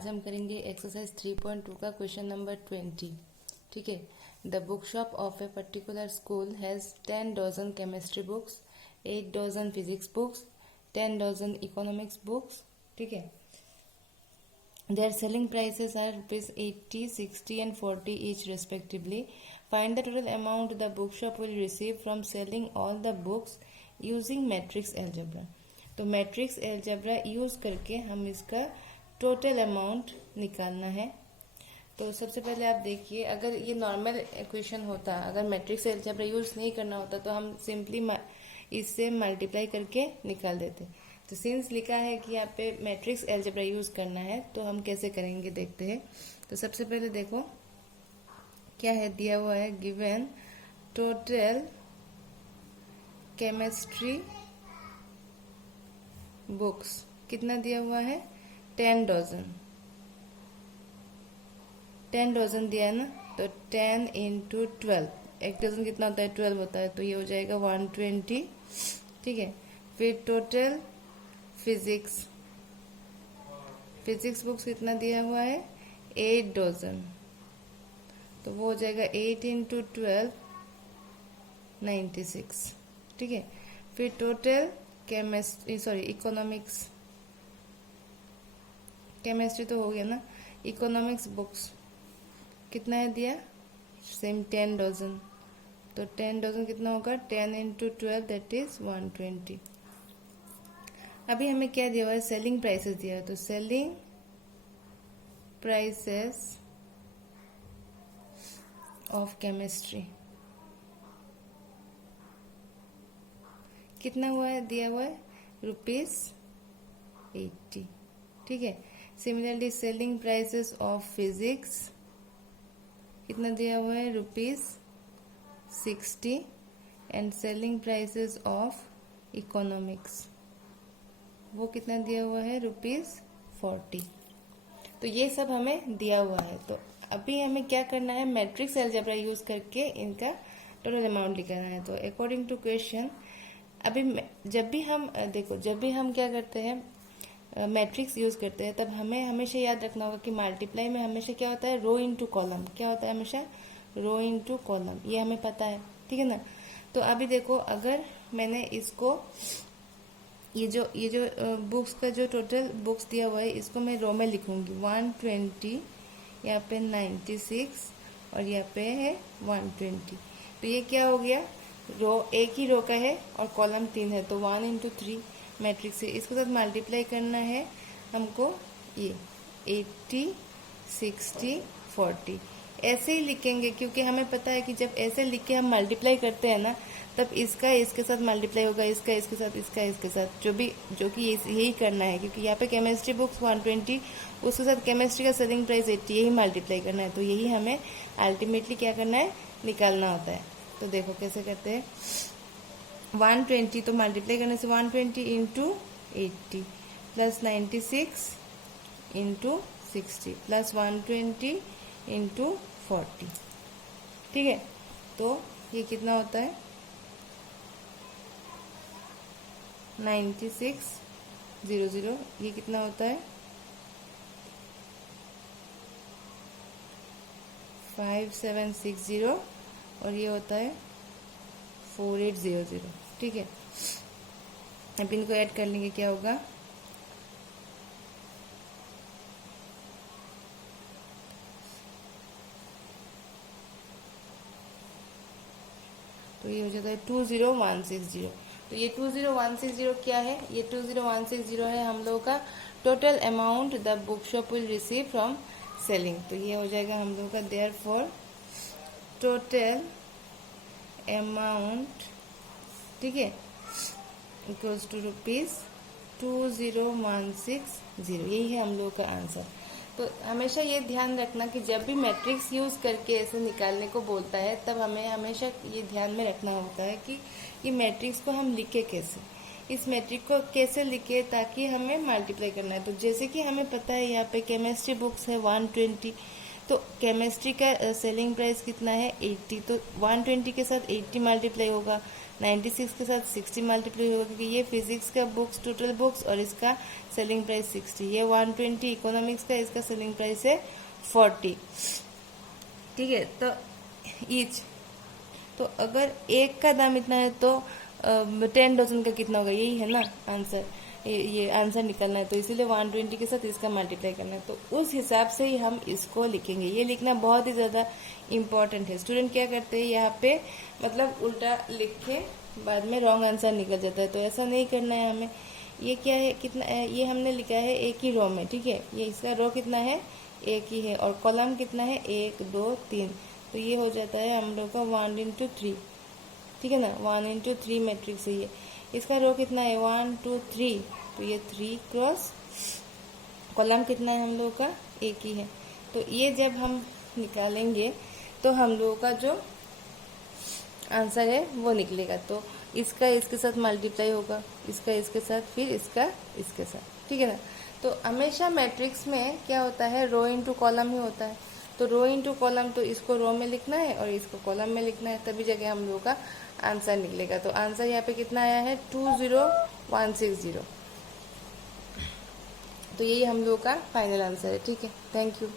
आज हम करेंगे एक्सरसाइज 3.2 का क्वेश्चन नंबर 20। ठीक है। The book shop of a particular school has 10 dozen chemistry books, 8 dozen physics books, 10 dozen economics books. ठीक है। Their selling prices are rupees 80, 60 and 40 each respectively. Find the total amount the bookshop will receive from selling all the books using matrix algebra. तो matrix algebra use करके हम इसका total amount निकालना है। तो सबसे पहले आप देखिए, अगर ये नॉर्मल इक्वेशन होता, अगर मैट्रिक्स एल्जेब्रा यूज नहीं करना होता तो हम सिंपली इससे मल्टीप्लाई करके निकाल देते। तो सिंस लिखा है कि यहाँ पे मैट्रिक्स एल्जेब्रा यूज करना है तो हम कैसे करेंगे देखते हैं। तो सबसे पहले देखो क्या है, दिया हुआ है गिवन टोटल केमिस्ट्री बुक्स कितना दिया हुआ है, 10 डजन। 10 डजन दिया है ना, तो 10 इंटू 12, एक डजन कितना होता है 12 होता है, तो ये हो जाएगा 120। ठीक है। फिर टोटल फिजिक्स बुक्स कितना दिया हुआ है, 8 डजन, तो वो हो जाएगा 8 इंटू 12 96। ठीक है। फिर टोटल केमिस्ट्री तो हो गया ना, इकोनॉमिक्स बुक्स कितना है दिया, सेम 10 डजन, तो 10 डजन कितना होगा, 10 इंटू 12 दैट इज 120। अभी हमें क्या दिया हुआ है, सेलिंग प्राइसेस दिया है, तो सेलिंग प्राइसेस ऑफ केमिस्ट्री कितना हुआ है, दिया हुआ है रुपीज 80। ठीक है। Similarly selling prices of physics कितना दिया हुआ है, rupees 60 and selling prices of economics वो कितना दिया हुआ है, रुपीज 40। तो ये सब हमें दिया हुआ है। तो अभी हमें क्या करना है, मैट्रिक्स एल्जेब्रा यूज करके इनका टोटल अमाउंट निकालना है। तो अकॉर्डिंग टू क्वेश्चन, अभी जब भी हम क्या करते हैं, मैट्रिक्स यूज करते हैं, तब हमें हमेशा याद रखना होगा कि मल्टीप्लाई में हमेशा क्या होता है, रो इनटू कॉलम। क्या होता है हमेशा, रो इनटू कॉलम, ये हमें पता है। ठीक है ना। तो अभी देखो, अगर मैंने इसको ये जो बुक्स का जो टोटल बुक्स दिया हुआ है, इसको मैं रो में लिखूंगी 120, यहाँ पे 96 और यहाँ पे है 120। तो ये क्या हो गया, रो एक ही रो का है और कॉलम 3 है, तो 1 इंटू 3 मैट्रिक्स से इसके साथ मल्टीप्लाई करना है हमको। ये 80, 60, 40 ऐसे ही लिखेंगे, क्योंकि हमें पता है कि जब ऐसे लिख के हम मल्टीप्लाई करते हैं ना, तब इसका इसके साथ मल्टीप्लाई होगा, इसका इसके साथ, इसका इसके साथ, जो कि यही करना है। क्योंकि यहाँ पे केमिस्ट्री बुक्स 120, उसके साथ केमिस्ट्री का सेलिंग प्राइस 80, यही मल्टीप्लाई करना है। तो यही हमें अल्टीमेटली क्या करना है, निकालना होता है। तो देखो कैसे करते हैं, 120 तो मल्टीप्लाई करने से 120 into 80 plus 96 into 60 plus 120 into 40। ठीक है। तो ये कितना होता है, 9600। ये कितना होता है, 5760 और ये होता है 4800। ठीक है। अब इनको ऐड कर लेंगे, क्या होगा, तो ये हो जाता है 20160। तो ये 20160 क्या है, ये 20160 है हम लोगों का total amount the book shop will receive from selling. तो ये हो जाएगा हम लोगों का देयरफॉर टोटल अमाउंट, ठीक है, इक्वल्स टू रुपीज 20160। यही है हम लोगों का आंसर। तो हमेशा ये ध्यान रखना कि जब भी मैट्रिक्स यूज करके ऐसे निकालने को बोलता है, तब हमें हमेशा ये ध्यान में रखना होता है कि ये मैट्रिक्स को हम लिखे कैसे, इस मैट्रिक को कैसे लिखे ताकि हमें मल्टीप्लाई करना है। तो जैसे कि हमें पता है यहाँ पे केमिस्ट्री बुक्स है 120, तो केमिस्ट्री का सेलिंग प्राइस कितना है 80, तो 120 के साथ 80 मल्टीप्लाई होगा, 96 के साथ 60 मल्टीप्लाई होगा क्योंकि ये फिजिक्स का बुक्स, टोटल बुक्स, और इसका सेलिंग प्राइस 60। ये 120 इकोनॉमिक्स का, इसका सेलिंग प्राइस है 40। ठीक है, तो ईच, तो अगर एक का दाम इतना है तो 10 डजन का कितना होगा, यही है ना आंसर। ये आंसर निकलना है, तो इसीलिए 120 के साथ इसका मल्टीप्लाई करना है। तो उस हिसाब से ही हम इसको लिखेंगे। ये लिखना बहुत ही ज़्यादा इम्पोर्टेंट है। स्टूडेंट क्या करते हैं यहाँ पे, मतलब उल्टा लिख के बाद में रॉन्ग आंसर निकल जाता है, तो ऐसा नहीं करना है हमें। ये क्या है, कितना है, ये हमने लिखा है एक ही रो में, ठीक है। ये इसका रो कितना है, एक ही है, और कॉलम कितना है, 1 2 3, तो ये हो जाता है हम लोग का 1 into 3, ठीक है ना, 1 into 3 मैट्रिक्स है ये। इसका रो कितना है, 1 2 3, तो ये 3 क्रॉस, कॉलम कितना है हम लोगों का, एक ही है। तो ये जब हम निकालेंगे तो हम लोगों का जो आंसर है वो निकलेगा। तो इसका इसके साथ मल्टीप्लाई होगा, इसका इसके साथ, फिर इसका इसके साथ, ठीक है ना। तो हमेशा मैट्रिक्स में क्या होता है, रो इनटू कॉलम ही होता है। तो रो इनटू कॉलम, तो इसको रो में लिखना है और इसको कॉलम में लिखना है, तभी जगह हम लोगों का आंसर निकलेगा। तो आंसर यहाँ पे कितना आया है, 20160। तो यही हम लोगों का फाइनल आंसर है, ठीक है। Thank you.